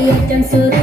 reactance